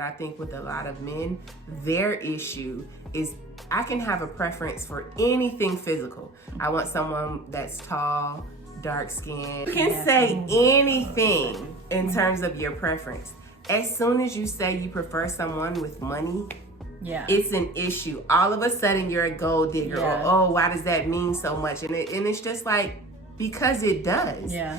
I think with a lot of men, their issue is I can have a preference for anything physical. I want someone that's tall, dark skinned. You can say anything in terms of your preference. As soon as you say you prefer someone with money, it's an issue. All of a sudden you're a gold digger, or oh, why does that mean so much? And it's just like, because it does. Yeah.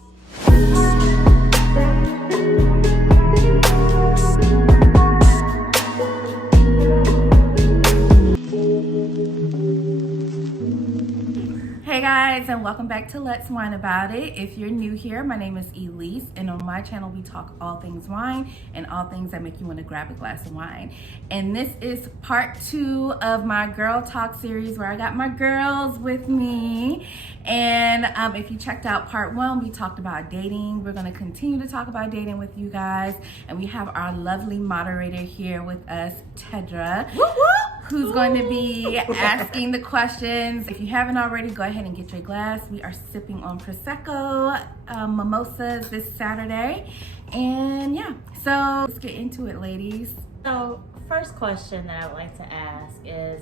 Hey guys, and welcome back to Let's Wine About It. If you're new here, my name is Elise, and on my channel we talk all things wine and all things that make you want to grab a glass of wine. And this is part 2 of my Girl Talk series where I got my girls with me. And if you checked out part 1, we talked about dating. We're going to continue to talk about dating with you guys. And we have our lovely moderator here with us, Tedra. Woo woo! Who's going to be asking the questions. If you haven't already, go ahead and get your glass. We are sipping on Prosecco mimosas this Saturday. And yeah, so let's get into it, ladies. So, first question that I would like to ask is,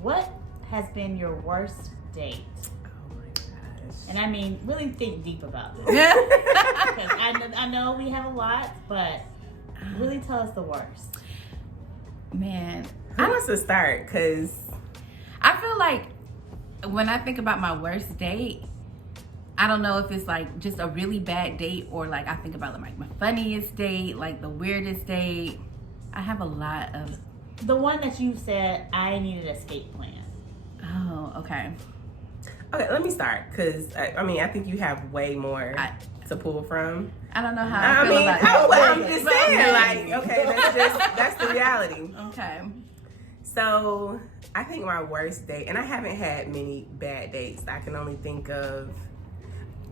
what has been your worst date? Oh my gosh. And I mean, really think deep about this. Because I know we have a lot, but really tell us the worst. Man, Who wants to start? Because I feel like when I think about my worst date, I don't know if it's like just a really bad date or like I think about like my funniest date, like the weirdest date. I have a lot of... The one that you said, I need an escape plan. Oh, okay. Okay, let me start, because I mean, I think you have way more to pull from. I don't know how I feel about I'm just saying, like, okay, that's the reality. Okay. So, I think my worst date, and I haven't had many bad dates. I can only think of,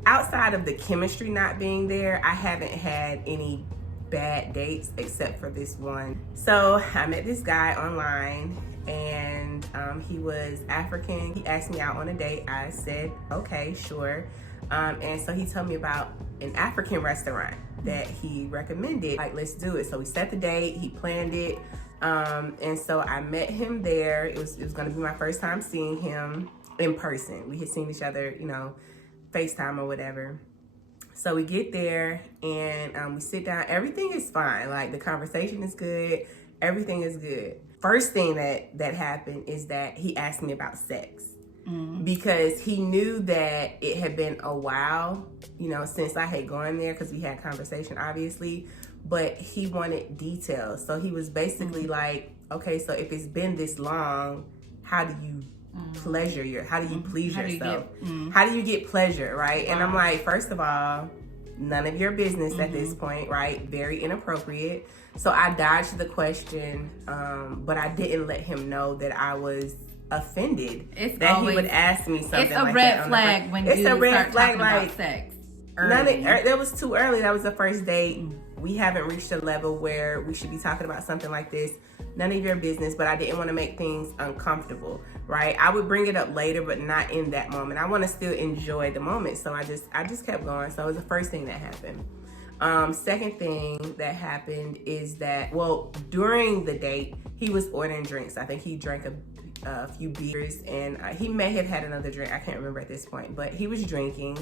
outside of the chemistry not being there, I haven't had any bad dates except for this one. So, I met this guy online, and he was African. He asked me out on a date. I said, okay, sure. And so he told me about an African restaurant that he recommended. Like, let's do it. So we set the date, he planned it. And so I met him there. It was gonna be my first time seeing him in person. We had seen each other, you know, FaceTime or whatever. So we get there and we sit down. Everything is fine. Like, the conversation is good. Everything is good. First thing that happened is that he asked me about sex. Because he knew that it had been a while, you know, since I had gone there, because we had conversation, obviously, but he wanted details. So he was basically like, okay, so if it's been this long, how do you pleasure how do you please yourself? How do you get pleasure, right? Wow. And I'm like, first of all, none of your business at this point, right? Very inappropriate. So I dodged the question, but I didn't let him know that I was offended that he would ask me something like that. It's a red flag when you start talking about sex. That was too early. That was the first date. We haven't reached a level where we should be talking about something like this. None of your business, but I didn't want to make things uncomfortable, right? I would bring it up later, but not in that moment. I want to still enjoy the moment. So I just kept going. So it was the first thing that happened. Second thing that happened is that, well, during the date, he was ordering drinks. I think he drank a few beers, and he may have had another drink. I can't remember at this point, but he was drinking.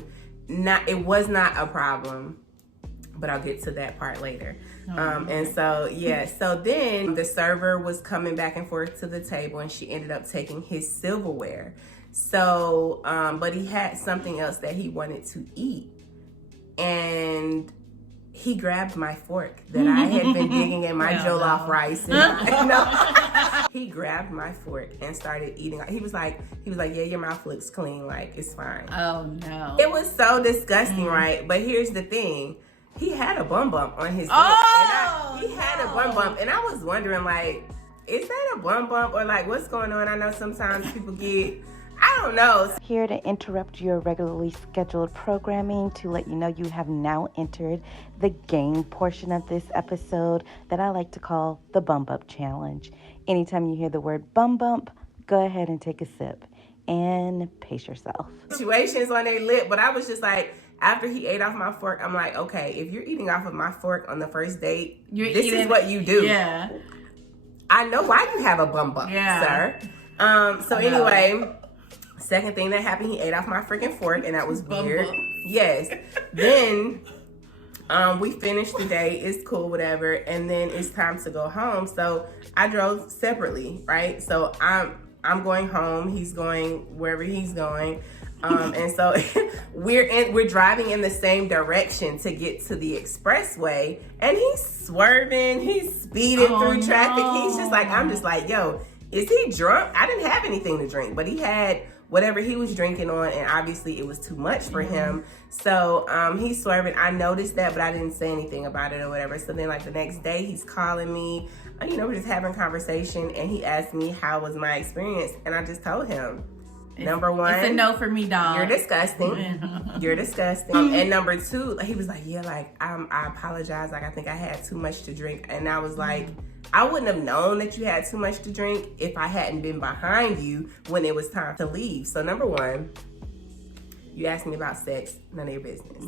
It was not a problem, but I'll get to that part later. And so, yeah, so then the server was coming back and forth to the table, and she ended up taking his silverware. So, but he had something else that he wanted to eat, and he grabbed my fork that I had been digging in my jollof rice. And he grabbed my fork and started eating. He was like, yeah, your mouth looks clean. Like, it's fine. Oh no. It was so disgusting, right? But here's the thing. He had a bum bump on his lip. He had a bum bump. And I was wondering, like, is that a bum bump? Or like, what's going on? I know sometimes people get, I don't know. Here to interrupt your regularly scheduled programming to let you know you have now entered the game portion of this episode that I like to call the Bum Bump Challenge. Anytime you hear the word bum bump, go ahead and take a sip and pace yourself. Situations on their lip, but I was just like, After he ate off my fork, I'm like, okay, if you're eating off of my fork on the first date, this eating, is what you do. Yeah. I know why you have a bump, sir. So anyway, second thing that happened, he ate off my freaking fork, and that was weird. Yes. Then we finished the day. It's cool, whatever. And then it's time to go home. So I drove separately, right? So I'm going home. He's going wherever he's going. And so we're driving in the same direction to get to the expressway, and he's swerving, he's speeding through traffic. He's just like, I'm just like, yo, is he drunk? I didn't have anything to drink, but he had whatever he was drinking on, and obviously it was too much for him. So he's swerving. I noticed that, but I didn't say anything about it or whatever. So then like the next day he's calling me, we're just having a conversation, and he asked me how was my experience, and I just told him, number one, it's a no for me, dog. You're disgusting. You're disgusting. And number two, he was like, yeah, like I apologize. Like I think I had too much to drink. And I was like, I wouldn't have known that you had too much to drink if I hadn't been behind you when it was time to leave. So number one, you asked me about sex, none of your business.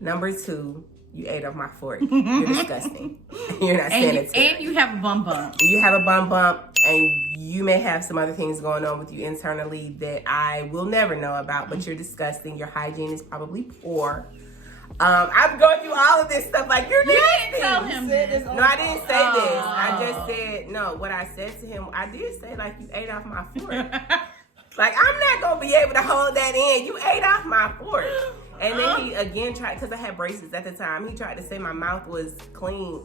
Number two, you ate off my fork. You're disgusting. You're not sanitary. And you have a bum bump. You have a bum bump, and you may have some other things going on with you internally that I will never know about, but you're disgusting. Your hygiene is probably poor. I'm going through all of this stuff like, you're disgusting. You didn't tell him this. No, I didn't say this. I just said, no, what I said to him, I did say, like, you ate off my fork. Like, I'm not going to be able to hold that in. You ate off my fork. And then he again tried, because I had braces at the time, he tried to say my mouth was clean.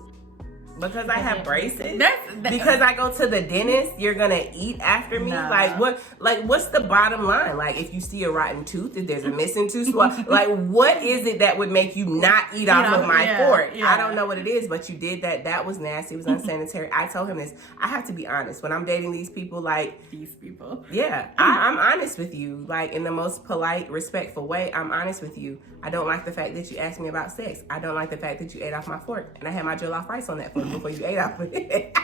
Because I have braces? Because I go to the dentist, you're gonna eat after me? No. What's the bottom line? Like, if you see a rotten tooth, if there's a missing tooth, like, what is it that would make you not eat off of my fork? Yeah. I don't know what it is, but you did that. That was nasty. It was unsanitary. I told him this. I have to be honest. When I'm dating these people, like... These people? Yeah. I'm honest with you. Like, in the most polite, respectful way, I'm honest with you. I don't like the fact that you asked me about sex. I don't like the fact that you ate off my fork. And I had my jollof rice on that fork before you ate off of it.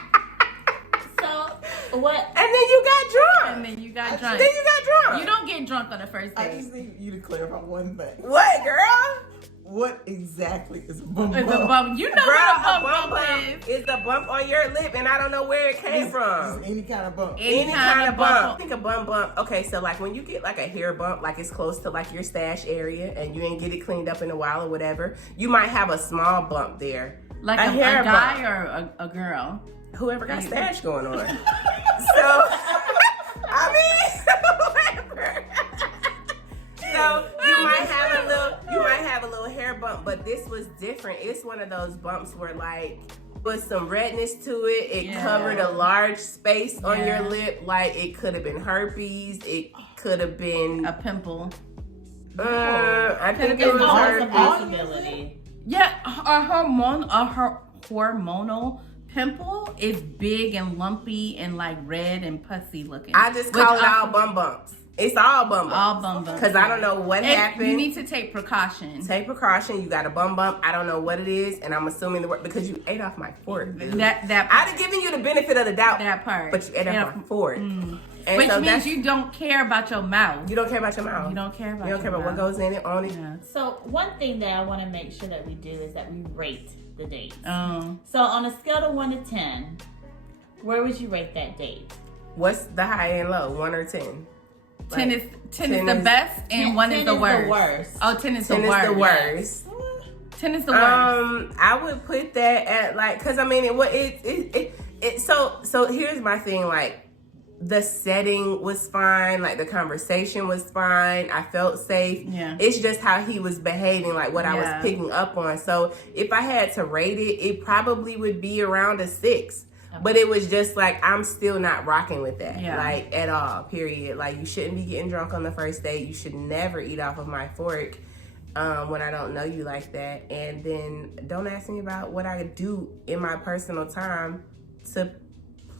So, what? And then you got drunk. And then you got drunk. Then you got drunk. You don't get drunk on the first date. I just need you to clarify one thing. What, girl? What exactly is a bump It's bump? a bump. You know Girl, what a a bump bump is. is a bump on your lip, and I don't know where it came from. It's any kind of bump. Any kind of bump. I think a bump. Okay, so like when you get like a hair bump, like it's close to like your stash area, and you ain't get it cleaned up in a while or whatever, you might have a small bump there. Like a hair guy bump. or a girl? Whoever got stash going on. So, I mean, whatever. So you might have a little hair bump, but this was different. It's one of those bumps where like with some redness to it. It covered a large space on your lip. Like it could have been herpes. It could have been a pimple. I think it was Always a herpes. possibility. Yeah, a hormonal pimple is big and lumpy and like red and pussy looking. I just call it all bum bumps. It's all bum bumps. All bum bumps. Because I don't know what happened. You need to take precaution. Take precaution. You got a bum bump. I don't know what it is, and I'm assuming the word because you ate off my fork. Dude. That I'd have given you the benefit of the doubt. That part. But you ate off my fork. And which so means you don't care about your mouth. You don't care about your mouth. You don't care about. You don't care about what goes in it, on it. Yeah. So one thing that I want to make sure that we do is that we rate the date. Oh. So on a scale of 1 to 10, where would you rate that date? What's the high and low? 1 or 10? 10 is the best and 1 is the worst. Oh, 10 is the worst. 10 is the worst. 10 is the worst. I would put that at like, cause I mean, so here's my thing, like the setting was fine, like the conversation was fine, I felt safe. Yeah. It's just how he was behaving, like what I was picking up on. So if I had to rate it, it probably would be around a 6. But it was just like, I'm still not rocking with that, like at all, period. Like you shouldn't be getting drunk on the first date. You should never eat off of my fork when I don't know you like that. And then don't ask me about what I do in my personal time to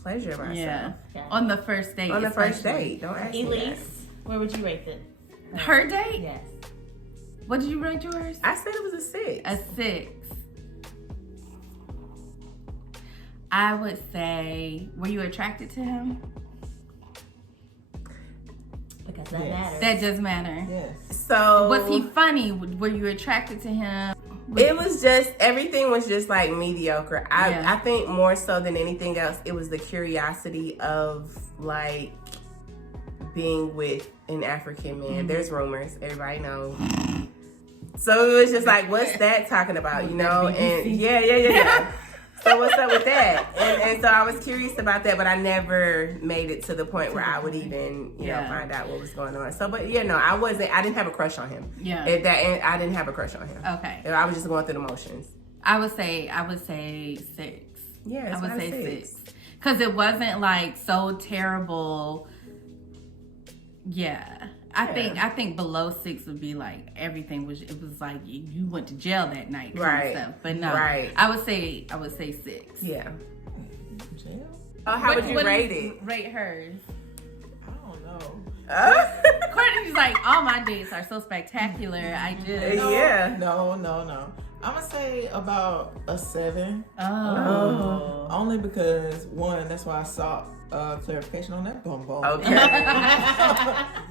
pleasure myself. Yeah. On the first date. On the first date. Don't ask me that. Elise, where would you rate it? Her date? Yes. What did you rate yours? I said it was a 6. A 6. I would say, were you attracted to him? Because Because that Yes. matters. That does matter. Yes. So Was he funny? Were you attracted to him? It was just, everything was just like mediocre. Yeah. I think more so than anything else, it was the curiosity of like being with an African man. Mm-hmm. There's rumors, everybody knows. So it was just like, what's that talking about, you know? And yeah. So what's up with that? And so I was curious about that, but I never made it to the point where I would even, you know, find out what was going on. So, but yeah, no, I didn't have a crush on him. Yeah. And I didn't have a crush on him. Okay. I was just going through the motions. I would say 6. Yeah, I would say 6. Because it wasn't like so terrible. Yeah. I think below 6 would be like everything was. It was like you went to jail that night, kind of stuff. But no, I would say 6. Yeah. Jail? Oh, how would you rate it? Rate hers. I don't know. Courtney's like, all my dates are so spectacular. I just Yeah. No. I'm gonna say about a 7. Oh. Only because one, that's why I sought clarification on that bum bum. Okay.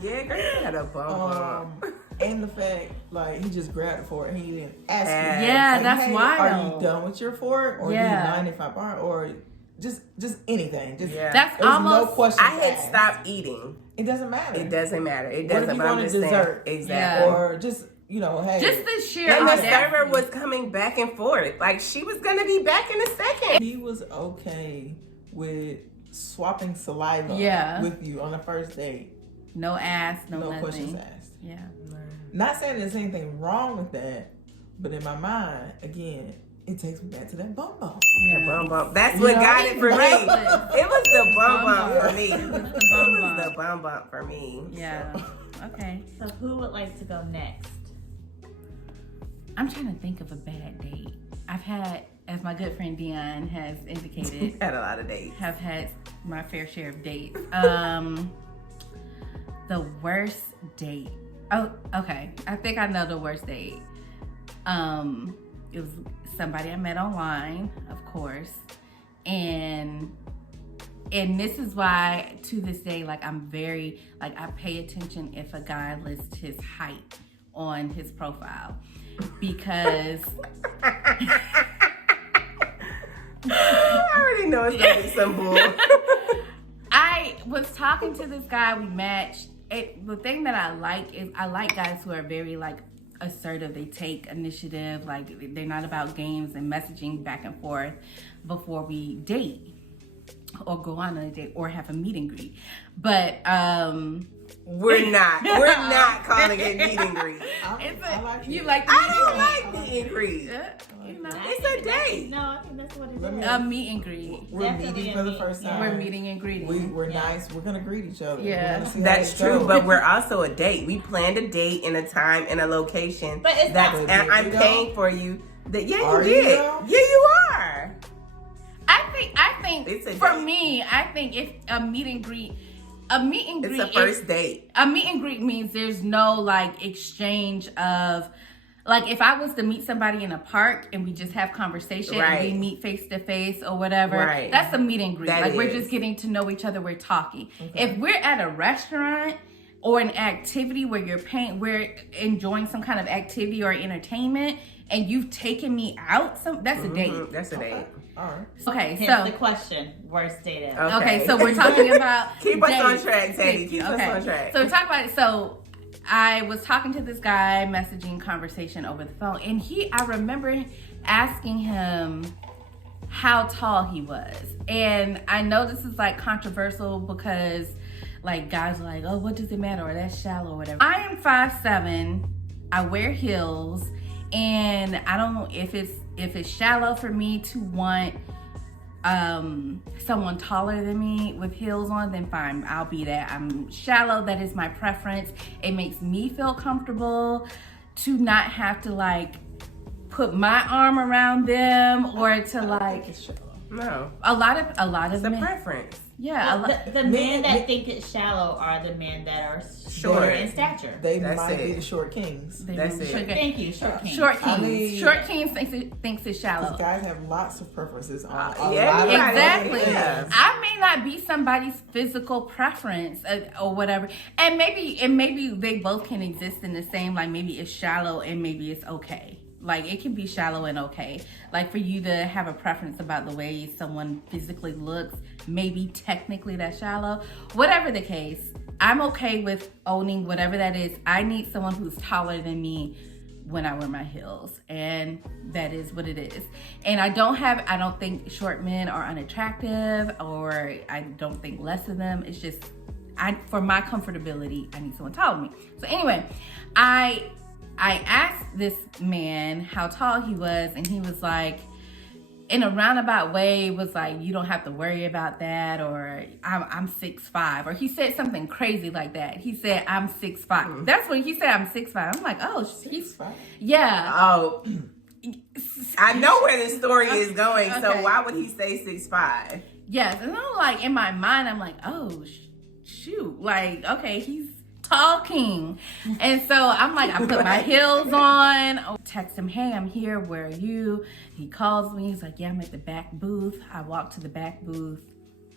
Yeah, girl, you had a bum. And the fact, like, he just grabbed it for it. He didn't ask me. Yeah, Like, that's hey, wild. Are you done with your fork? Or Yeah. do you 95 bar? Or just anything. Just, Yeah. That's there was almost. no questions I had asked. stopped eating. It doesn't matter. It doesn't matter. It What if doesn't. you But I'm want a just dessert? saying. Exactly. Or just, you know, hey. Just the sheer And the audacity. server was coming back and forth. Like, she was gonna be back in a second. He was okay with swapping saliva with you on the first date. No ass, no No nothing. questions asked. Yeah. Not saying there's anything wrong with that, but in my mind, again, it takes me back to that bum bum. The bum bum. That's what got it for me. It was the bum bump for me. It was the bum bump for me. Yeah. Okay. So who would like to go next? I'm trying to think of a bad date. I've had, as my good friend Dion has indicated, Had a lot of dates. have had my fair share of dates. The worst date. Oh, okay. I think I know the worst date. It was somebody I met online, of course, and this is why to this day, like, I'm very, like, I pay attention if a guy lists his height on his profile, because I already know it's gonna be some bull. I was talking to this guy, we matched. The thing that I like is I like guys who are very, like, assertive. They take initiative. Like, they're not about games and messaging back and forth before we date or go on a date or have a meet and greet. But We're not calling it meet and greet. I like you it. like the I meet don't and like greet? meet and greet. You know, It's a date. No, I think that's what it Let me- is. a meet and greet. We're Definitely meeting a for the meet, first yeah. time. We're meeting and greeting. We're nice. We're gonna greet each other. Yeah. We're gonna see how That's it true, goes. but we're also a date. We planned a date in a time and a location. But it's that's not- and I'm You paying know? for you. That yeah, Are you you did. though? Yeah, you are. I think It's a for date. me, I think if a meet and greet, It's a first date. A meet and greet means there's no, like, exchange of, like, if I was to meet somebody in a park and we just have conversation Right. and we meet face to face or whatever, Right. that's a meet and greet. That Like, we're is. just getting to know each other, we're talking. If we're at a restaurant or an activity where we're enjoying some kind of activity or entertainment and you've taken me out, that's a date. That's a date. All right. Okay, Hence the so question, worst date ever. okay, so we're talking about Keep us on dates. track, Teddy. Thank you. Keep us on track. So talk about it. So I was talking to this guy, messaging conversation over the phone, and I remember asking him how tall he was. And I know this is, like, controversial because, like, guys are like, oh, what does it matter? Or that's shallow or whatever. I am 5'7". I wear heels, and I don't know if it's shallow for me to want someone taller than me with heels on, then fine, I'll be that. I'm shallow, that is my preference. It makes me feel comfortable to not have to, like, put my arm around them or to, like, It's shallow. No, a lot it's of a men. preference. Yeah, The men that think it's shallow are the men that are shorter Short. in stature. They That's might be it. the short kings. That's it. Thank you, short king. Short I kings. mean- Short kings thinks it's shallow. Because guys have lots of preferences on a yeah, lot of right. Exactly. things. Yeah. I may not be somebody's physical preference or whatever. And maybe they both can exist in the same, like maybe it's shallow and maybe it's okay. Like it can be shallow and okay. Like for you to have a preference about the way someone physically looks, maybe technically that's shallow. Whatever the case, I'm okay with owning whatever that is. I need someone who's taller than me when I wear my heels, and that is what it is. And I don't think short men are unattractive, or I don't think less of them. It's just, for my comfortability, I need someone taller than me. So anyway, I asked this man how tall he was, and he was like, in a roundabout way, was like, you don't have to worry about that, or I'm 6'5", or he said something crazy like that. He said, I'm 6'5". That's what he said, I'm 6'5". I'm like, oh, he's 6'5". Yeah. Oh, I know where this story is going. Okay. So why would he say 6'5"? Yes, and I'm like, in my mind, I'm like, oh, shoot. Like, okay, he's talking. And so I'm like, I put my heels on, text him, hey, I'm here, where are you? He calls me, he's like, yeah, I'm at the back booth. I walk to the back booth,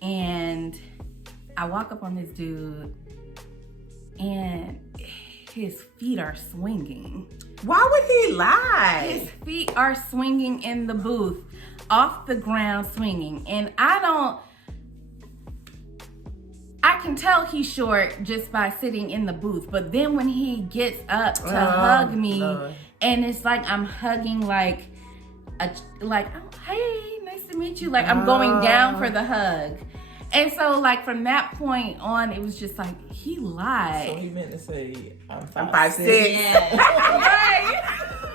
and I walk up on this dude, and his feet are swinging. Why would he lie? His feet are swinging in the booth, off the ground swinging. And I can tell he's short just by sitting in the booth. But then when he gets up to hug me, Lord. and it's like I'm hugging hey, nice to meet you. Like I'm going down for the hug. And so like from that point on, it was just like, he lied. So he meant to say, I'm 5'6". I'm 5'6". Yeah. Right.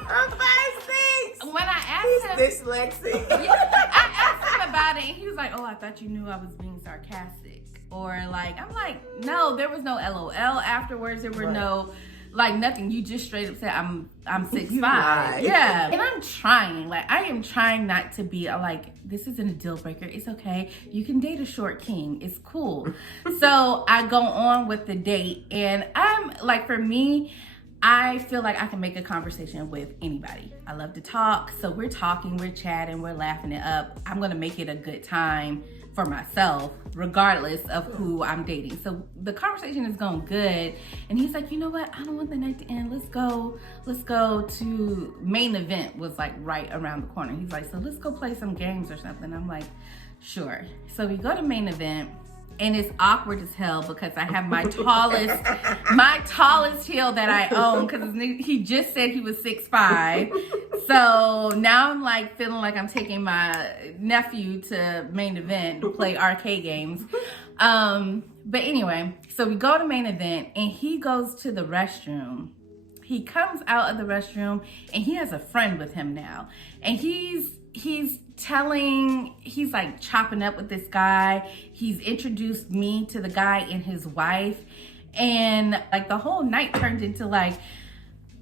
I'm 5'6". When I asked He's him, dyslexic. I asked him about it, and he was like, oh, I thought you knew I was being sarcastic. Or like, I'm like, no, there was no LOL afterwards. There were no, like, nothing. You just straight up said, I'm 6'5". lied. Yeah. And I'm trying, like, I am trying not to be like, this isn't a deal breaker. It's okay. You can date a short king. It's cool. So I go on with the date, and I'm like, for me, I feel like I can make a conversation with anybody. I love to talk. So we're talking, we're chatting, we're laughing it up. I'm going to make it a good time for myself, regardless of who I'm dating. So the conversation is going good. And he's like, you know what? I don't want the night to end. Let's go to main event was like right around the corner. He's like, so let's go play some games or something. I'm like, sure. So we go to main event. And it's awkward as hell because I have my tallest heel that I own, because he just said he was 6'5". So now I'm like feeling like I'm taking my nephew to main event to play arcade games. But anyway, so we go to main event, and he goes to the restroom. He comes out of the restroom, and he has a friend with him now. And he's like chopping up with this guy. He's introduced me to the guy and his wife. And like the whole night turned into like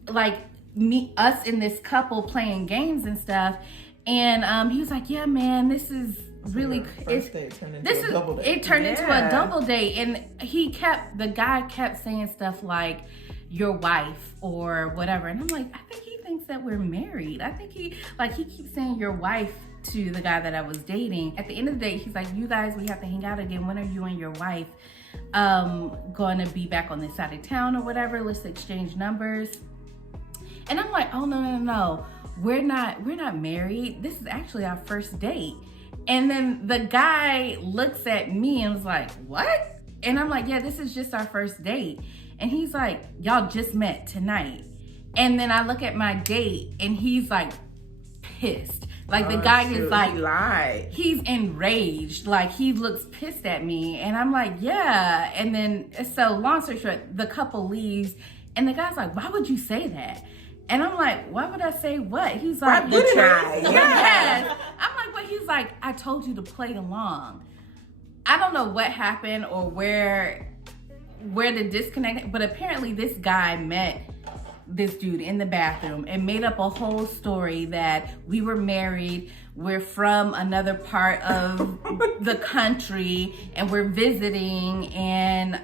us and this couple playing games and stuff. And he was like, yeah, man, this is really, it turned into a double date. And the guy kept saying stuff like, your wife or whatever. And I'm like, I think he thinks that we're married. I think he keeps saying your wife to the guy that I was dating. At the end of the day, he's like, you guys, we have to hang out again. When are you and your wife going to be back on this side of town or whatever? Let's exchange numbers. And I'm like, oh, no. We're not married. This is actually our first date. And then the guy looks at me and was like, what? And I'm like, yeah, this is just our first date. And he's like, y'all just met tonight. And then I look at my date, and he's like pissed. Like the guy is like, he lied. He's enraged. Like he looks pissed at me. And I'm like, yeah. And then, so long story short, the couple leaves, and the guy's like, why would you say that? And I'm like, why would I say what? He's like, why wouldn't I? Yes. I'm like, but he's like, I told you to play along. I don't know what happened or where the disconnect, but apparently this guy met this dude in the bathroom and made up a whole story that we were married, we're from another part of the country, and we're visiting, and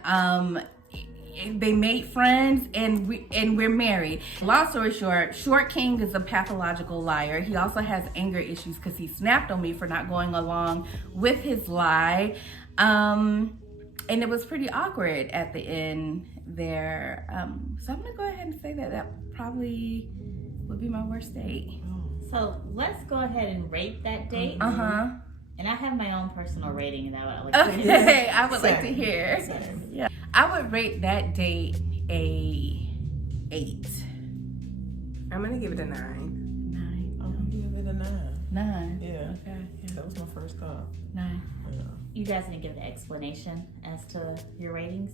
they made friends, and we're married. Long story short, Short King is a pathological liar. He also has anger issues because he snapped on me for not going along with his lie. And it was pretty awkward at the end there. So I'm gonna go ahead and say that probably would be my worst date. So let's go ahead and rate that date. And I have my own personal rating, and I would like to hear. Okay, I would like to hear. Same. Yeah, I would rate that date a 8. I'm gonna give it a 9. 9. I'm gonna give it a 9. 9. Yeah. Okay. Yeah. That was my first thought. 9. Yeah. You guys didn't give an explanation as to your ratings.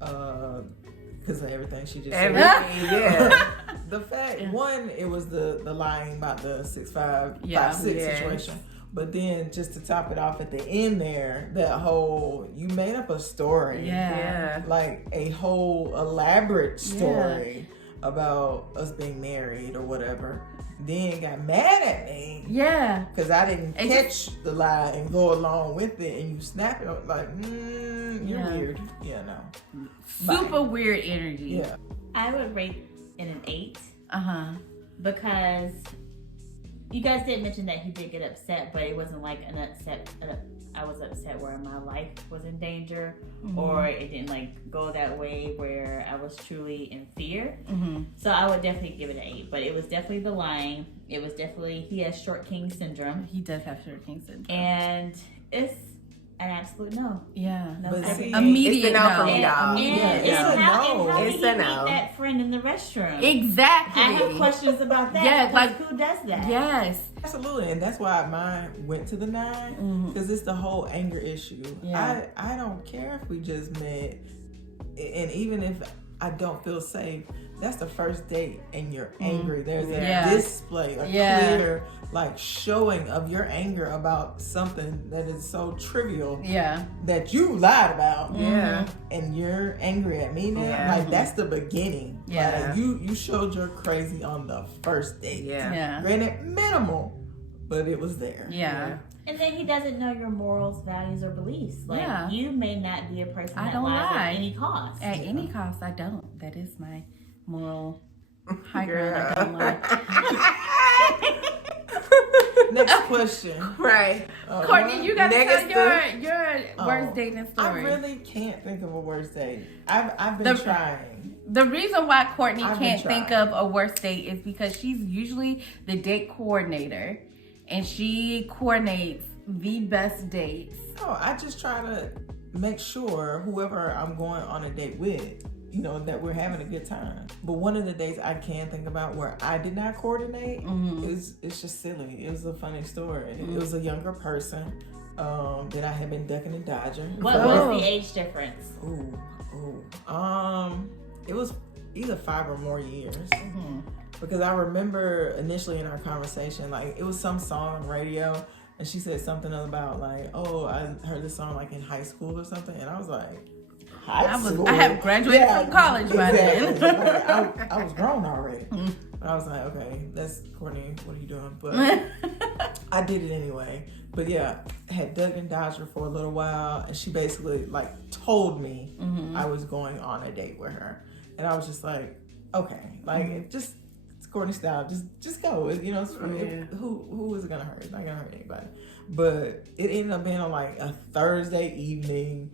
Because of everything she just Everything, said. yeah. The fact, one, it was the lying about the 6'5", Yeah. 5'6" Yes. situation. But then just to top it off at the end there, that whole, you made up a story. Yeah. Like a whole elaborate story about us being married or whatever. Then got mad at me. Yeah. Because I didn't It catch the lie and go along with it, and you snap it like, you're Yeah. weird. Yeah, no. Super weird energy. Yeah. I would rate it an 8 Uh-huh. because you guys did mention that he did get upset, but it wasn't like I was upset where my life was in danger, or it didn't like go that way where I was truly in fear. So I would definitely give it an 8, but it was definitely the lying. It was definitely, he has short king syndrome, He does have short king syndrome. and it's an absolute no. Yeah. No, But I- see, Immediate it's a no no. for me, dog. And Yeah. how It's did a he no. meet that friend in the restroom? Exactly. I have questions about that. Yeah, because like- who does that? Yes. Absolutely, and that's why mine went to the 9, because it's the whole anger issue. Yeah. I don't care if we just met, and even if I don't feel safe, that's the first date and you're angry. There's a Yeah. display, a Yeah. clear like showing of your anger about something that is so trivial Yeah. that you lied about. Yeah. And you're angry at me now. Yeah. Like that's the beginning. Yeah. Like, you showed your crazy on the first date. Yeah. Yeah. Granted, minimal, but it was there. Yeah. And then he doesn't know your morals, values, or beliefs. Like, Yeah. you may not be a person I that don't lies lie. at any cost. At any cost, I don't. That is my moral high ground. I don't lie. Next question. Right. Courtney, you gotta Negative. tell your worst dating I story. really can't think of a worst date. I've been The- trying. The reason why Courtney I've been can't think trying. of a worst date is because she's usually the date coordinator, and she coordinates the best dates. No, I just try to make sure whoever I'm going on a date with, that we're having a good time. But one of the dates I can think about where I did not coordinate is it's just silly. It was a funny story. It was a younger person that I had been ducking and dodging. What was the age difference? It was either 5 or more years. Because I remember initially in our conversation, like it was some song on radio, and she said something about like, "Oh, I heard this song like in high school or something," and I was like, "High school? I have graduated from college by then." Like, I was grown already. But I was like, "Okay, that's Courtney. What are you doing?" But I did it anyway. But yeah, I had dug and dodged her for a little while, and she basically like told me I was going on a date with her, and I was just like, "Okay, like just." Courtney style, just go. Who is it gonna hurt? It's not gonna hurt anybody. But it ended up being on like a Thursday evening,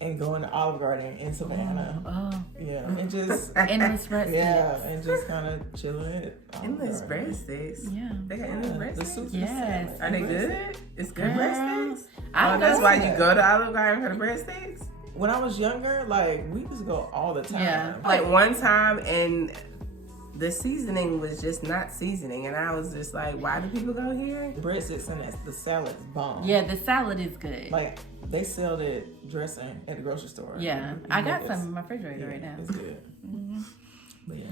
and going to Olive Garden in Savannah. Yeah, and just Endless breadsticks. yeah, and just kind of chilling at Olive Endless Garden. breadsticks. Yeah. They got endless The breadsticks. soups Yes. Are they good? It's good Girl, breadsticks. I Oh, that's know why that. you go to Olive Garden for the breadsticks. When I was younger, like we used to go all the time. Yeah. Like one time, and the seasoning was just not seasoning, and I was just like, why do people go here? Breadsticks and the salad's bomb. Yeah, the salad is good. Like they sell that dressing at the grocery store. Yeah, I got some in my refrigerator right now. It's good. But yeah.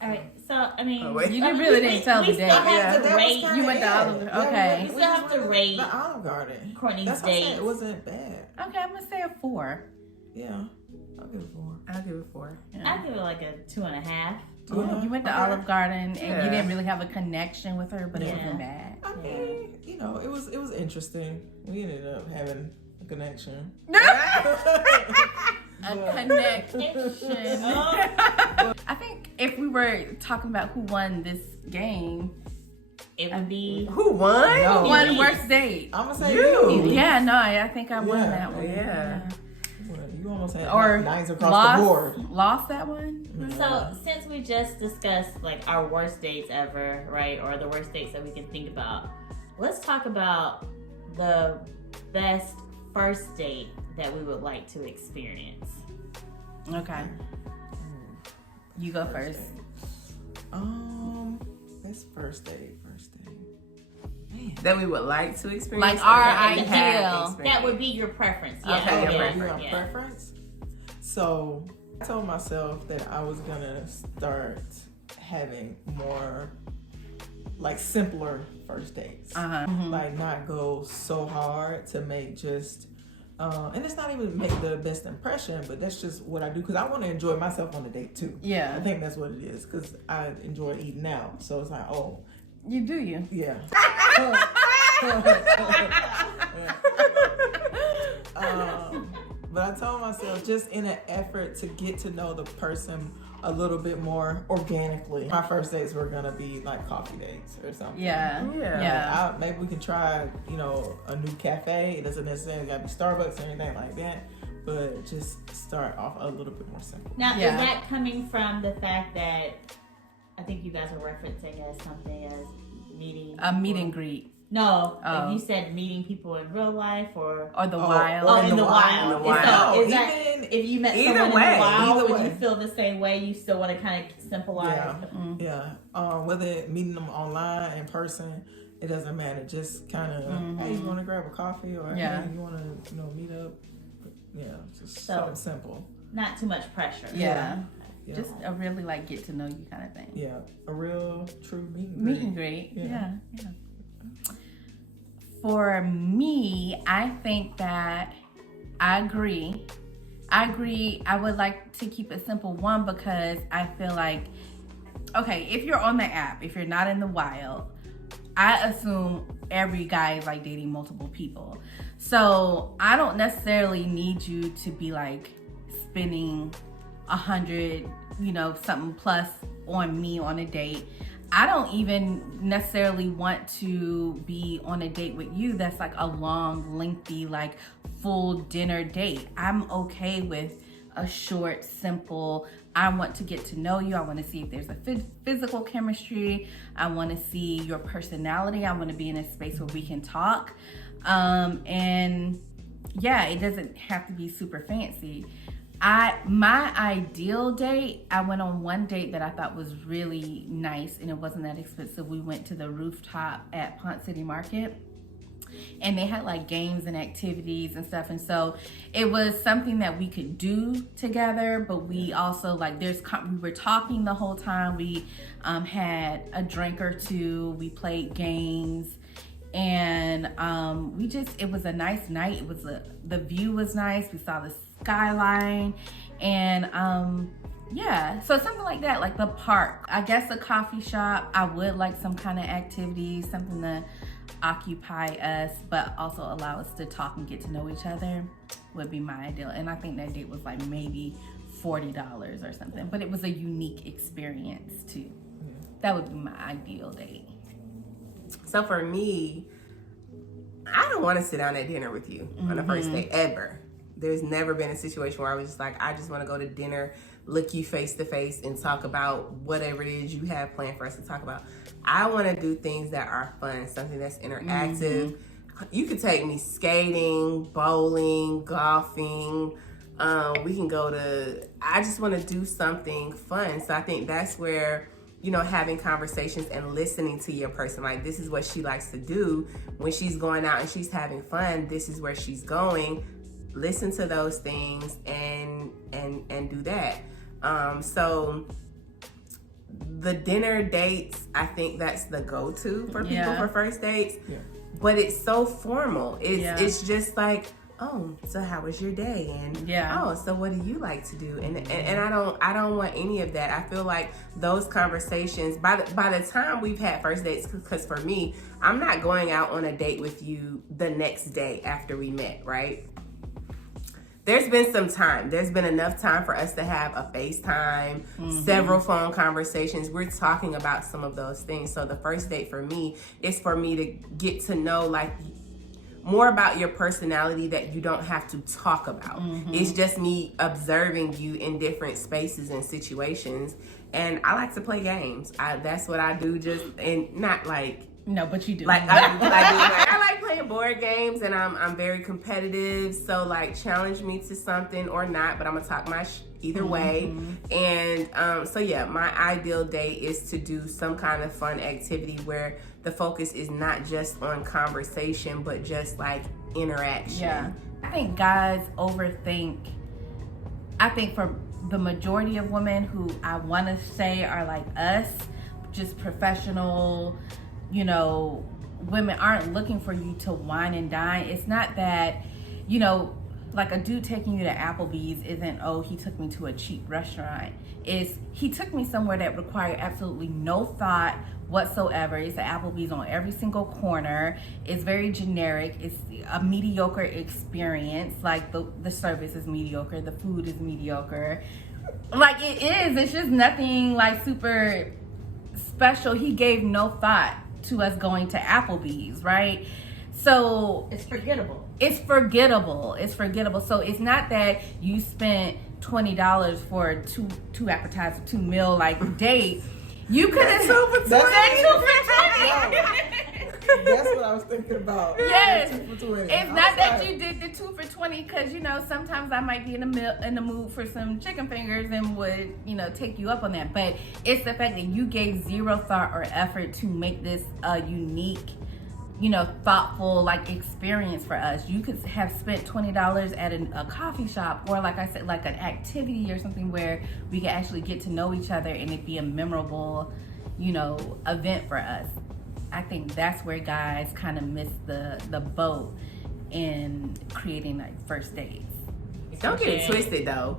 All right, so I mean, Oh, wait. You really didn't tell the we day. still have Yeah. to That was rate. kinda You went to it. Olive- Yeah, okay. We still have to rate the Olive Garden. Courtney's That's what I'm saying. dates. It wasn't bad. Okay, I'm gonna say a 4. Yeah, I'll give it 4. I'll give it 4. I give it like a 2.5. You went to Okay. Olive Garden and Yeah. you didn't really have a connection with her, but it Yeah. wasn't bad. I mean, it was interesting. We ended up having a connection. A connection. I think if we were talking about who won this game, it would be. Who won? No. One worst date. I'm gonna say You. you. Yeah, no, I think I won Yeah. that one. Yeah. Well, you almost had Or nines across the board. lost that one. So since we just discussed like our worst dates ever, right, or the worst dates that we can think about, let's talk about the best first date that we would like to experience. Okay. You go first. That's first date. Man. That we would like to experience. Like or our that we have ideal. experienced? That would be your preference. Yeah. Okay, your yeah, preference. yeah. Preference. So I told myself that I was gonna start having more like simpler first dates. Like not go so hard to make just and it's not even make the best impression, but that's just what I do because I want to enjoy myself on the date too. Yeah. I think that's what it is because I enjoy eating out. So it's like, oh, You do you. yeah. But I told myself just in an effort to get to know the person a little bit more organically. My first dates were gonna be like coffee dates or something. Yeah. Yeah. Yeah. Maybe we can try, a new cafe. It doesn't necessarily gotta be Starbucks or anything like that, but just start off a little bit more simple. Now, Yeah. is that coming from the fact that I think you guys were referencing as something as meeting? A meet and greet. No, Oh. you said meeting people in real life or Or the wild. Oh, in the wild. In the wild. So, is that Even- if you met Either someone way, in the wild, either would way. you feel the same way? You still want to kind of symbolize? Yeah. Whether meeting them online, in person, it doesn't matter. Just kind of, hey, you want to grab a coffee or Yeah. hey, you want to, meet up? Yeah, just So- something simple. Not too much pressure. Yeah. Yeah. Just a really like get to know you kind of thing. Yeah, a real true meet and Meet greet. and greet. Yeah. Yeah. For me, I think that I agree. I would like to keep it simple. One, because I feel like, okay, if you're on the app, if you're not in the wild, I assume every guy is like dating multiple people. So I don't necessarily need you to be like spending 100, something plus on me on a date. I don't even necessarily want to be on a date with you that's like a long, lengthy, like full dinner date. I'm okay with a short, simple, I want to get to know you. I want to see if there's a physical chemistry. I want to see your personality. I want to be in a space where we can talk. And yeah, it doesn't have to be super fancy. My ideal date, I went on one date that I thought was really nice and it wasn't that expensive. We went to the rooftop at Pont City Market and they had like games and activities and stuff. And so it was something that we could do together, but we also we were talking the whole time. We had a drink or two, we played games. And it was a nice night. The view was nice. We saw the skyline and so something like that, like the park, I guess a coffee shop. I would like some kind of activity, something to occupy us but also allow us to talk and get to know each other would be my ideal. And I think that date was like maybe $40 or something, but it was a unique experience too. That would be my ideal date. So for me, I don't want to sit down at dinner with you on the first date ever. There's never been a situation where I was just like, I just want to go to dinner, look you face to face and talk about whatever it is you have planned for us to talk about. I want to do things that are fun, something that's interactive. You could take me skating, bowling, golfing. We can I just want to do something fun. So I think that's where, having conversations and listening to your person. Like, this is what she likes to do when she's going out and she's having fun. This is where she's going. Listen to those things and do that. So the dinner dates, I think that's the go-to for people for first dates. Yeah. But it's so formal. It's just like, oh, so how was your day? And oh, so what do you like to do? And I don't want any of that. I feel like those conversations by the time we've had first dates, because for me, I'm not going out on a date with you the next day after we met, right? there's been some time. There's been enough time for us to have a FaceTime, several phone conversations. We're talking about some of those things. So the first date for me is for me to get to know like more about your personality that you don't have to talk about. It's just me observing you in different spaces and situations. And I like to play games. That's what I do, just, and not like, No, but you do. like I like playing board games, and I'm very competitive. So like, challenge me to something or not, but I'm gonna talk my either way. And so yeah, my ideal date is to do some kind of fun activity where the focus is not just on conversation, but just like interaction. Yeah, I think guys overthink. I think for the majority of women who I want to say are like us, just professional, you know, women aren't looking for you to wine and dine. It's not that, you know, like a dude taking you to Applebee's isn't, oh, he took me to a cheap restaurant. It's he took me somewhere that required absolutely no thought whatsoever. It's an Applebee's on every single corner. It's very generic. It's a mediocre experience. Like the service is mediocre. The food is mediocre. Like it is. It's just nothing like super special. He gave no thought to us going to Applebee's, right? So It's forgettable. it's forgettable. It's forgettable. So it's not that you spent $20 for two appetizers, 2 meal like date. You could have That's said 2 for $20. That's what I was thinking about. Yes. 2 for 20. It's not that you did the 2 for $20 because, you know, sometimes I might be in the mood for some chicken fingers and would, you know, take you up on that. But it's the fact that you gave zero thought or effort to make this a unique, you know, thoughtful like experience for us. You could have spent $20 at a coffee shop, or like I said, like an activity or something where we could actually get to know each other and it be a memorable, you know, event for us. I think that's where guys kind of miss the boat in creating like first dates. Don't get it twisted though.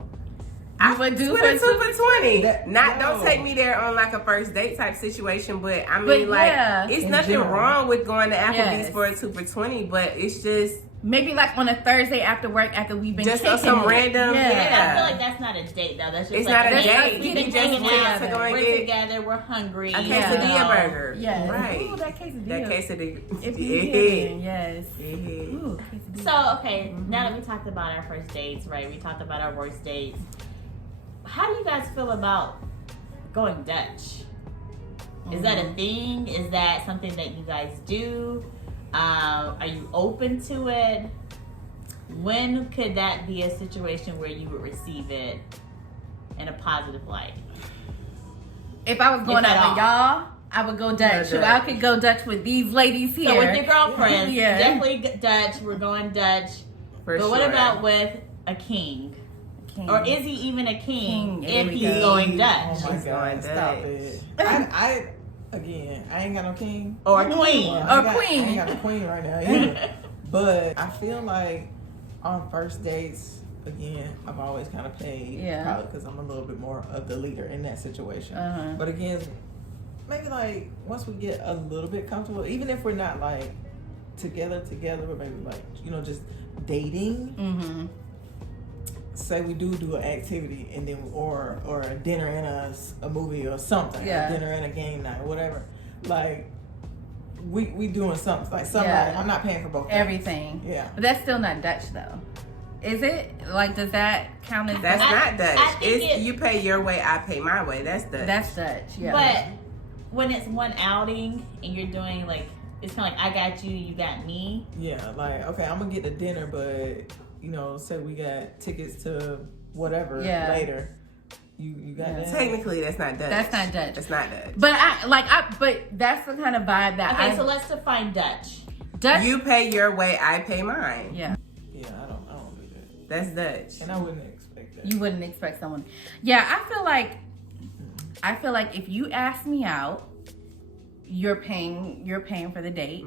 You would do for 2 for 20. No. Don't take me there on like a first date type situation, but I mean, But like, yeah. it's In nothing general. wrong with going to Applebee's Yes. for a 2 for 20, but it's just Maybe like on a Thursday after work, after we've been Just kicking some it. random- I yeah. feel like that's not a date though. That's just It's like not a that's date. us. We've You been just hanging went out. to go and We're get together. We're hungry. a Yeah. quesadilla burger. Yes. Right. Ooh, that quesadilla. That quesadilla. If you Yeah. did, yes. Yeah. Ooh, quesadilla. So okay, now that we talked about our first dates, right? We talked about our worst dates. How do you guys feel about going Dutch? Is that a thing? Is that something that you guys do? Are you open to it? When could that be a situation where you would receive it in a positive light? If I was going If at out with y'all, I would go Dutch. Yeah, So I could go Dutch with these ladies here. So with your girlfriends, Yeah. definitely Dutch. We're going Dutch. For But sure. what about with a king? King. Or is he even a king, King, if there we he's go. going Oh Dutch? my She's going God, stop Dutch. it. I ain't got no king. Or a queen? Well, Or I queen. ain't got a queen right now either. But I feel like on first dates, again, I've always kind of played, Yeah. probably because I'm a little bit more of the leader in that situation. Uh-huh. But again, maybe like once we get a little bit comfortable, even if we're not like together, but maybe like, you know, just dating. Mm-hmm. Say we do an activity and then or a dinner and a movie or something, Yeah. a dinner and a game night or whatever. Like we doing something like something. Yeah. Like, I'm not paying for both things. Everything. Yeah. But that's still not Dutch though. Is it? Like, does that count as That's Dutch? not Dutch. I think It's you pay your way, I pay my way. That's Dutch. That's Dutch, yeah. But when it's one outing and you're doing like, it's kind of like I got you, you got me. Yeah, like okay, I'm gonna get the dinner, but you know, say we got tickets to whatever Yeah. later. You got Yeah. that? Technically, that's not Dutch. That's not Dutch. That's not Dutch. But that's the kind of vibe that Okay, I so let's define Dutch. Dutch. You pay your way, I pay mine. Yeah. Yeah, I don't do that, That's Dutch. and I wouldn't expect that. You wouldn't expect someone. Yeah, I feel like if you ask me out, you're paying for the date,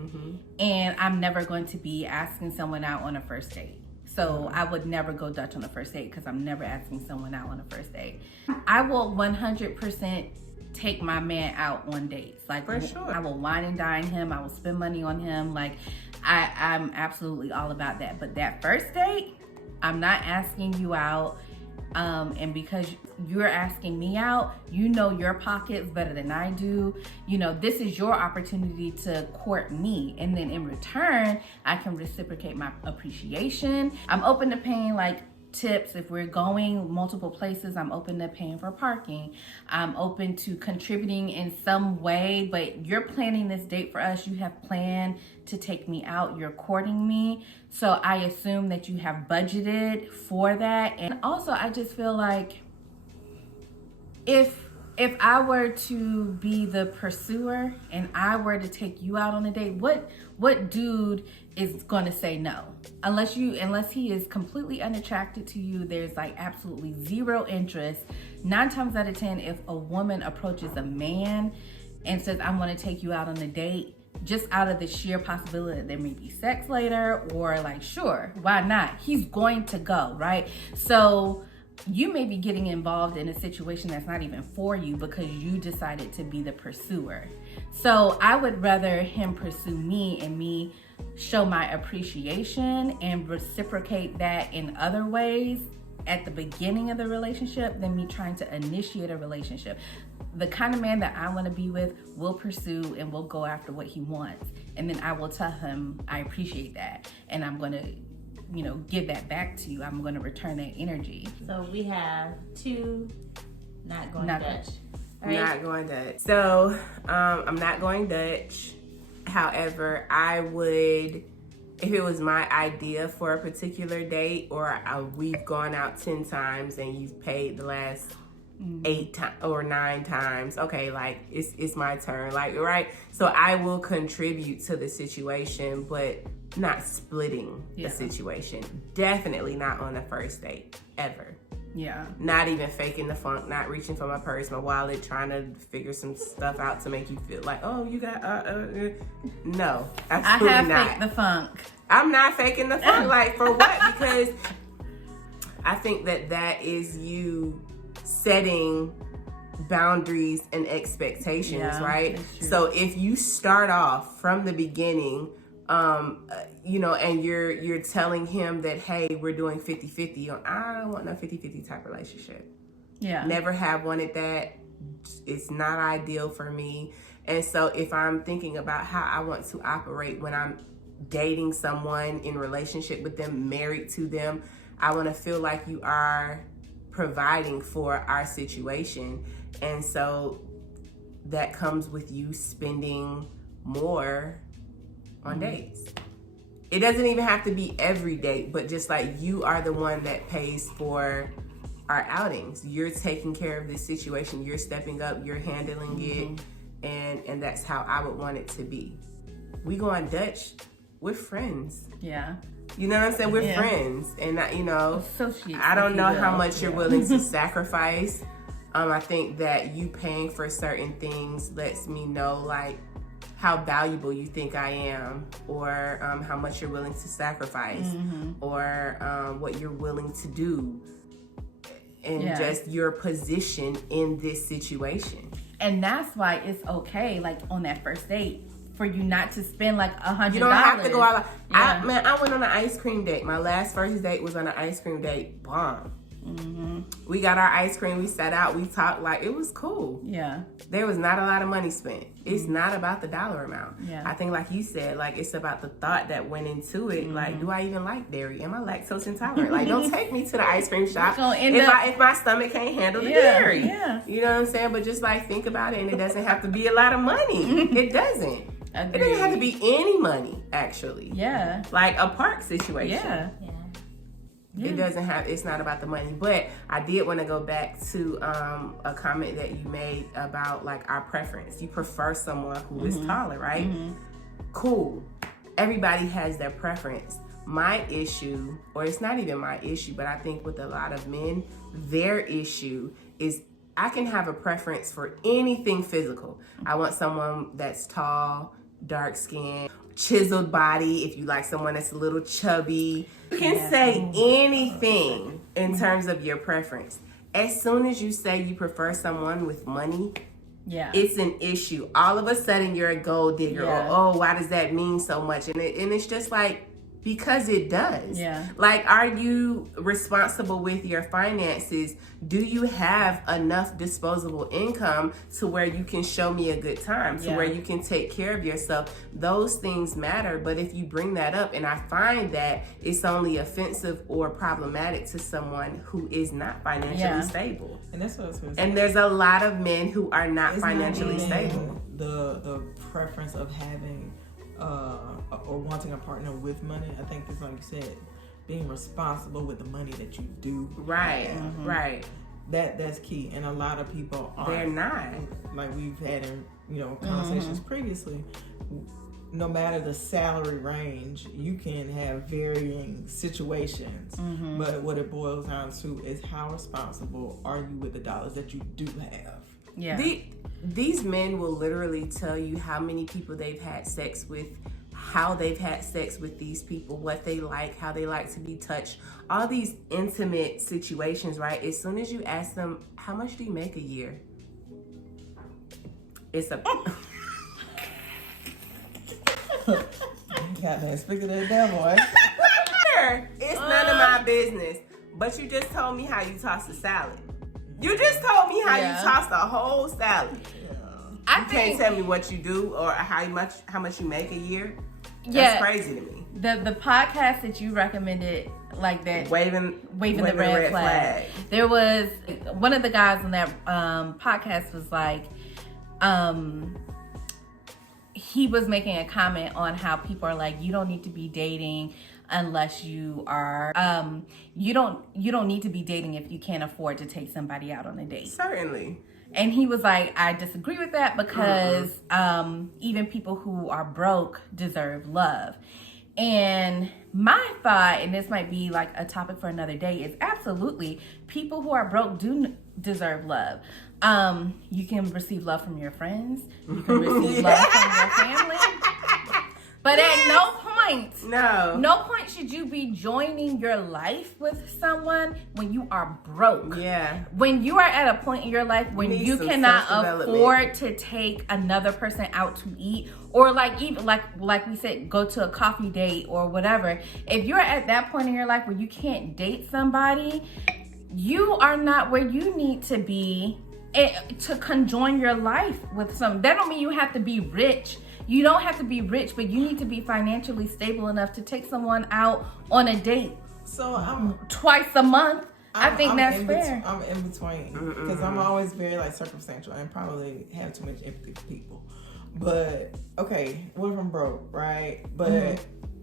and I'm never going to be asking someone out on a first date. So I would never go Dutch on a first date because I'm never asking someone out on a first date. I will 100% take my man out on dates. Like, For sure. I will wine and dine him. I will spend money on him. Like, I'm absolutely all about that. But that first date, I'm not asking you out. And because you're asking me out, you know your pockets better than I do. You know, this is your opportunity to court me. And then in return, I can reciprocate my appreciation. I'm open to paying like tips. If we're going multiple places, I'm open to paying for parking. I'm open to contributing in some way, but you're planning this date for us. You have planned to take me out. You're courting me. So I assume that you have budgeted for that. And also, I just feel like if I were to be the pursuer and I were to take you out on a date, what dude is gonna say no? Unless he is completely unattracted to you, there's like absolutely zero interest. 9 times out of 10, if a woman approaches a man and says, I'm gonna take you out on a date, just out of the sheer possibility that there may be sex later, or like, sure, why not? He's going to go, right? So you may be getting involved in a situation that's not even for you because you decided to be the pursuer. So I would rather him pursue me and me show my appreciation and reciprocate that in other ways at the beginning of the relationship than me trying to initiate a relationship. The kind of man that I want to be with will pursue and will go after what he wants. And then I will tell him, I appreciate that. And I'm going to, give that back to you. I'm going to return that energy. So we have 2 not going Dutch. Right? Not going Dutch. So I'm not going Dutch. However, I would, if it was my idea for a particular date, or we've gone out 10 times and you've paid the last 8 or 9 times, okay, like it's my turn, like, right? So I will contribute to the situation, but not splitting the situation. Definitely not on the first date, ever. Yeah. Not even faking the funk, not reaching for my purse, my wallet, trying to figure some stuff out to make you feel like, oh, you got, no, absolutely I have not. faked the funk. I'm not faking the funk, like, for what? Because I think that is you setting boundaries and expectations, right? So if you start off from the beginning, and you're telling him that, hey, we're doing 50-50, I don't want no 50-50 type relationship. Yeah. Never have wanted that. It's not ideal for me. And so if I'm thinking about how I want to operate when I'm dating someone, in relationship with them, married to them, I want to feel like you are providing for our situation. And so that comes with you spending more on dates. It doesn't even have to be every date, but just like you are the one that pays for our outings. You're taking care of this situation. You're stepping up. You're handling it, and that's how I would want it to be. We go on Dutch. We're friends. Yeah. You know what I'm saying? We're friends, and associates. I don't know how much you're willing to sacrifice. I think that you paying for certain things lets me know like how valuable you think I am, or how much you're willing to sacrifice, or what you're willing to do, and just your position in this situation. And that's why it's okay, like on that first date, for you not to spend like $100. You don't have to go out. I went on an ice cream date. My last first date was on an ice cream date. Bomb. We got our ice cream. We sat out. We talked. Like, it was cool. Yeah. There was not a lot of money spent. It's not about the dollar amount. Yeah. I think, like you said, like, it's about the thought that went into it. Like, do I even like dairy? Am I lactose intolerant? Like, don't take me to the ice cream shop if my stomach can't handle the dairy. Yeah. You know what I'm saying? But just like think about it, and it doesn't have to be a lot of money. It doesn't. Agreed. It doesn't have to be any money, actually. Yeah. Like a park situation. Yeah. It doesn't have, it's not about the money. But I did want to go back to a comment that you made about like our preference. You prefer someone who is taller, right? Cool. Everybody has their preference. My issue, or it's not even my issue, but I think with a lot of men, their issue is I can have a preference for anything physical. I want someone that's tall, dark skin, chiseled body. If you like someone that's a little chubby, you can say anything in terms of your preference. As soon as you say you prefer someone with money, it's an issue. All of a sudden you're a gold digger, or why does that mean so much? And it's just like, Because it does. Yeah. Like, are you responsible with your finances? Do you have enough disposable income to where you can show me a good time, to where you can take care of yourself? Those things matter. But if you bring that up, and I find that it's only offensive or problematic to someone who is not financially stable. And that's what I was going to say. And there's a lot of men who are not financially stable. The preference of having or wanting a partner with money, I think it's like you said, being responsible with the money that you do. Right, right. That's key, and a lot of people aren't. They're not. Like we've had in conversations previously. No matter the salary range, you can have varying situations. But what it boils down to is how responsible are you with the dollars that you do have. Yeah. These men will literally tell you how many people they've had sex with, how they've had sex with these people, what they like, how they like to be touched, all these intimate situations, right? As soon as you ask them, how much do you make a year? It's a... Goddamn, speaking of that boy. It's none of my business. But you just told me how you toss a salad. You just told me how you toss the whole salad. I You can't tell me what you do or how much you make a year. That's Yeah. crazy to me. The podcast that you recommended, like that Waving the red flag. There was one of the guys on that podcast was like, he was making a comment on how people are like, you don't need to be dating unless you are you don't need to be dating if you can't afford to take somebody out on a date. Certainly. And he was like, I disagree with that because even people who are broke deserve love. And my thought, and this might be like a topic for another day, is absolutely people who are broke do deserve love. You can receive love from your friends. You can receive love from your family. But at no point should you be joining your life with someone when you are broke. Yeah. When you are at a point in your life when you cannot self-development. afford to take another person out to eat, or like even like we said, go to a coffee date or whatever. If you're at that point in your life where you can't date somebody, you are not where you need to be to conjoin your life with some. That don't mean you have to be rich. You don't have to be rich, but you need to be financially stable enough to take someone out on a date. So I'm twice a month. I think I'm that's in fair. I'm in between because I'm always very like circumstantial and probably have too much empathy for people. But okay, what if I'm broke, right? But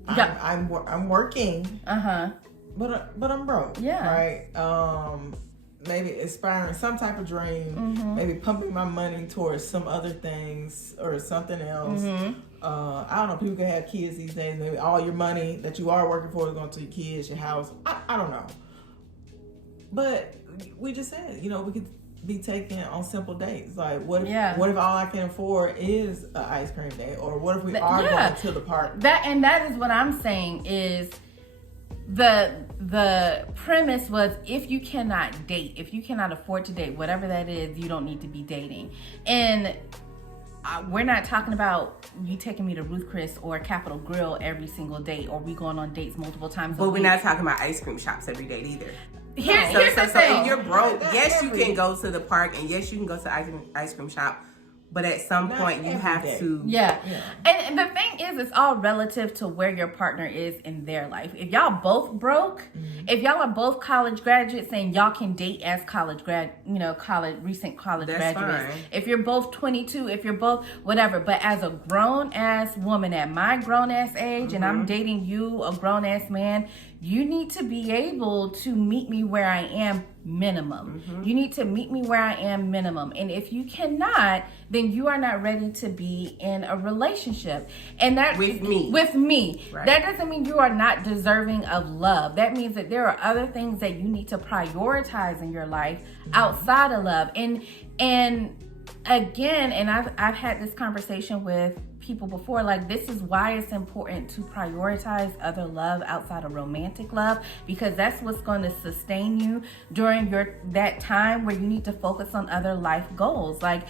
I'm working. But I'm broke. Yeah. Right. Maybe inspiring some type of dream. Maybe pumping my money towards some other things or something else. I don't know. People can have kids these days. Maybe all your money that you are working for is going to your kids, your house. I don't know. But we just said, we could be taken on simple dates. Like, what if all I can afford is an ice cream day? Or what if we are going to the park? That is what I'm saying is the premise was, if you cannot date, if you cannot afford to date, whatever that is, you don't need to be dating. And we're not talking about you taking me to Ruth Chris or Capitol Grill every single day, or we going on dates multiple times a week. But we're not talking about ice cream shops every day either. Here's the thing. So if you're broke, yes, you can go to the park, and yes, you can go to the ice cream shop. But at some point, you have to. Yeah. And the thing is, it's all relative to where your partner is in their life. If y'all both broke, if y'all are both college graduates and y'all can date as recent college That's graduates. fine. If you're both 22, if you're both whatever. But as a grown ass woman at my grown ass age, and I'm dating you, a grown ass man, you need to be able to meet me where I am minimum. You need to meet me where I am minimum. And if you cannot, then you are not ready to be in a relationship. And that with me. Right. That doesn't mean you are not deserving of love. That means that there are other things that you need to prioritize in your life outside of love. And again, and I've had this conversation with people before, like, this is why it's important to prioritize other love outside of romantic love, because that's what's going to sustain you during that time where you need to focus on other life goals. Like,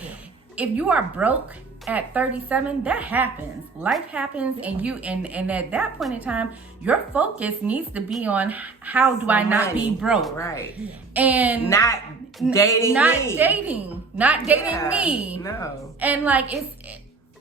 if you are broke at 37, that happens. Life happens, and at that point in time, your focus needs to be on how do I not be broke, right? And not dating, not dating me. No, and like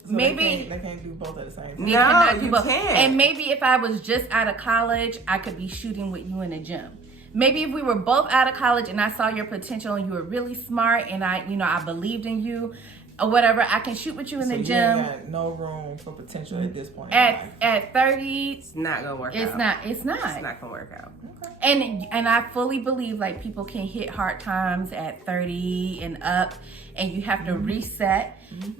So maybe they can't do both at the same time. No, you can't. And maybe if I was just out of college, I could be shooting with you in the gym. Maybe if we were both out of college and I saw your potential and you were really smart and I believed in you or whatever, I can shoot with you in the gym. You ain't got no room for potential at this point. At 30, it's not gonna work. It's out. not. It's not gonna work out. Okay. And I fully believe like people can hit hard times at 30 and up, and you have to reset,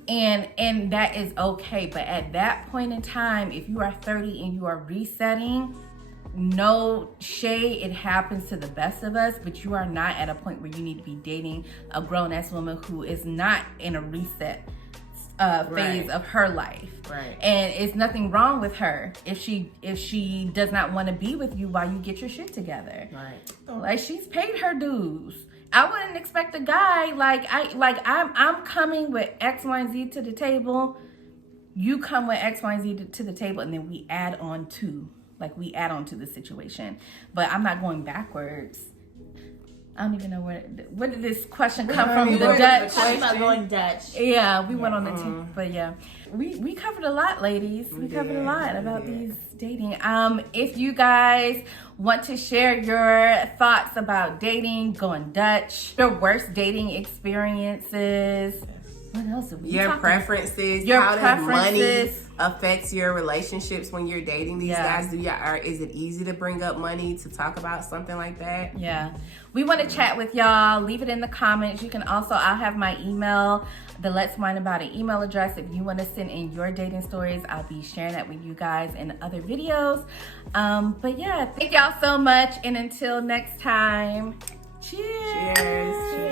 and that is okay. But at that point in time, if you are 30 and you are resetting, no shade, it happens to the best of us, but you are not at a point where you need to be dating a grown-ass woman who is not in a reset phase of her life. Right. And it's nothing wrong with her if she does not want to be with you while you get your shit together. Right. Like, she's paid her dues. I wouldn't expect a guy I'm coming with X, Y, and Z to the table. You come with X, Y, and Z to the table, and then we add on to the situation. But I'm not going backwards. I don't even know where did this question come from? We The were Dutch. talking about going Dutch. Yeah, we went on the tip, but yeah, we covered a lot, ladies. We covered a lot about these dating. If you guys want to share your thoughts about dating, going Dutch, your worst dating experiences. What else are we Your talking preferences, Your how does money preferences. affects your relationships when you're dating these Yeah. guys? Is it easy to bring up money to talk about something like that? Yeah, we want to chat with y'all. Leave it in the comments. You can also, I'll have my email, the Let's Wine About It email address. If you want to send in your dating stories, I'll be sharing that with you guys in other videos. But yeah, thank y'all so much, and until next time, cheers. Cheers.